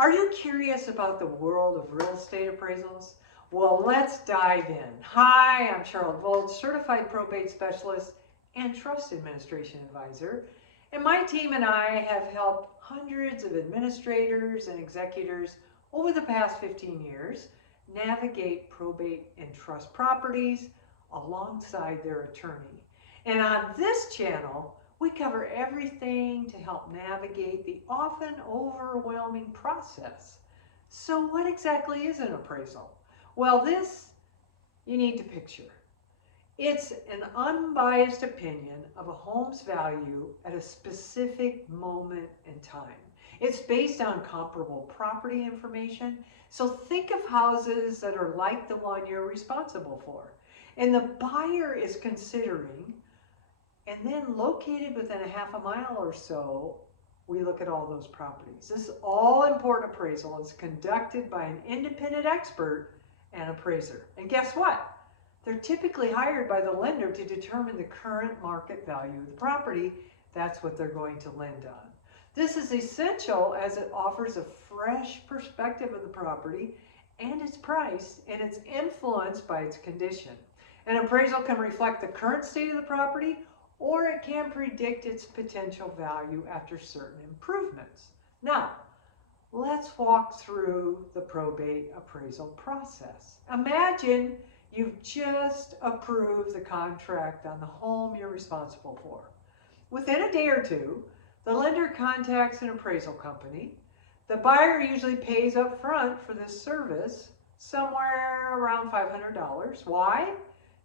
Are you curious about the world of real estate appraisals? Well, let's dive in. Hi, I'm Charlotte Volsch, certified probate specialist and trust administration advisor. And my team and I have helped hundreds of administrators and executors over the past 15 years navigate probate and trust properties alongside their attorney. And on this channel, we cover everything to help navigate the often overwhelming process. So what exactly is an appraisal? Well, this you need to picture. It's an unbiased opinion of a home's value at a specific moment in time. It's based on comparable property information. So think of houses that are like the one you're responsible for. And the buyer is considering, and then located within a half a mile or so, we look at all those properties. This all-important appraisal is conducted by an independent expert and appraiser. And guess what? They're typically hired by the lender to determine the current market value of the property. That's what they're going to lend on. This is essential as it offers a fresh perspective of the property and its price, and it's influenced by its condition. An appraisal can reflect the current state of the property, or it can predict its potential value after certain improvements. Now, let's walk through the probate appraisal process. Imagine you've just approved the contract on the home you're responsible for. Within a day or two, the lender contacts an appraisal company. The buyer usually pays up front for this service, somewhere around $500. Why?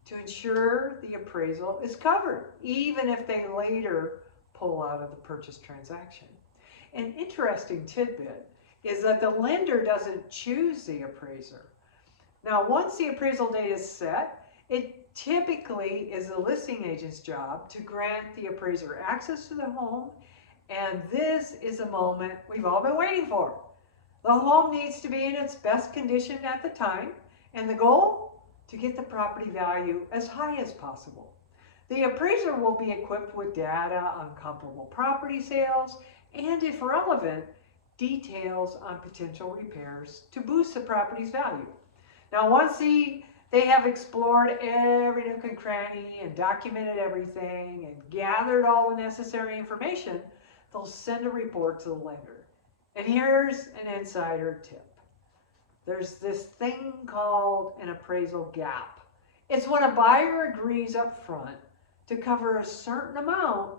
To ensure the appraisal is covered, even if they later pull out of the purchase transaction. An interesting tidbit is that the lender doesn't choose the appraiser. Now, once the appraisal date is set, it typically is the listing agent's job to grant the appraiser access to the home, and this is a moment we've all been waiting for. The home needs to be in its best condition at the time, and the goal? To get the property value as high as possible. The appraiser will be equipped with data on comparable property sales and, if relevant, details on potential repairs to boost the property's value. Now, once they have explored every nook and cranny and documented everything and gathered all the necessary information, they'll send a report to the lender. And here's an insider tip. There's this thing called an appraisal gap. It's when a buyer agrees up front to cover a certain amount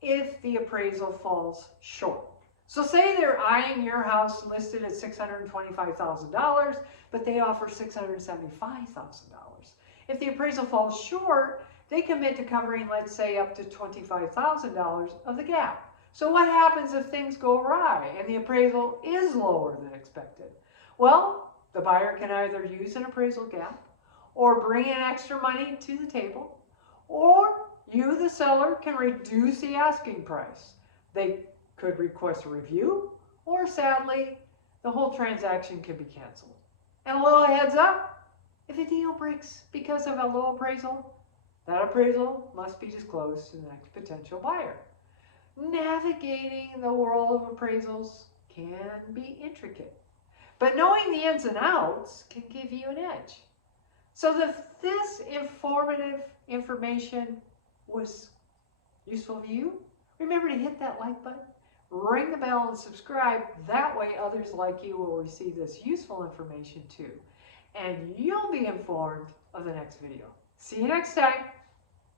if the appraisal falls short. So say they're eyeing your house listed at $625,000, but they offer $675,000. If the appraisal falls short, they commit to covering, let's say, up to $25,000 of the gap. So what happens if things go awry and the appraisal is lower than expected? Well, the buyer can either use an appraisal gap or bring in extra money to the table, or you, the seller, can reduce the asking price. They could request a review, or sadly, the whole transaction can be canceled. And a little heads up, if a deal breaks because of a low appraisal, that appraisal must be disclosed to the next potential buyer. Navigating the world of appraisals can be intricate, but knowing the ins and outs can give you an edge. So if this informative information was useful to you, remember to hit that like button, ring the bell, and subscribe. That way others like you will receive this useful information too. And you'll be informed of the next video. See you next time.